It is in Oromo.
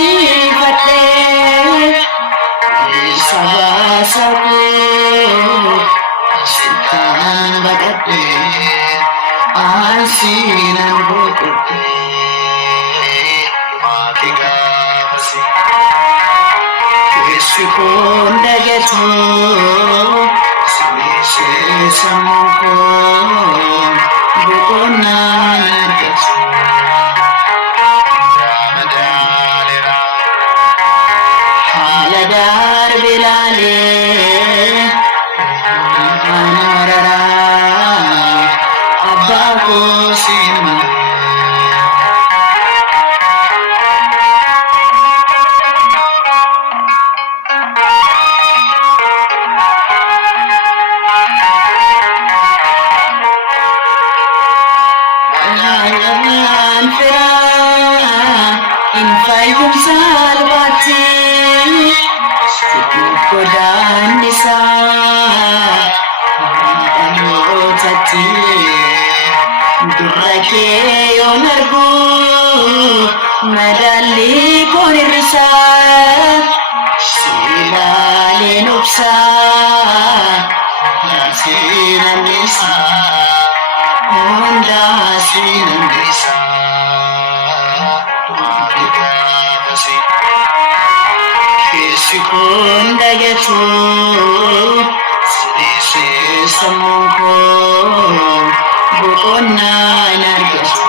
dinqisiifadhe saba saboo sittaan baqadhe aansiinan boqodhe maatii gaafasi keessi kun dagatu sinisee sammuu koo boqonnaan argatu. Haladar bilale anarara abba ko sima Anyan fira infayum salvati Kodan nisa anotati durake onargu madali konirisa silale nupsa sinan nisa onda sinan nisa Keessi kun dagatu sinisee sammuu koo boqonnaan argatu.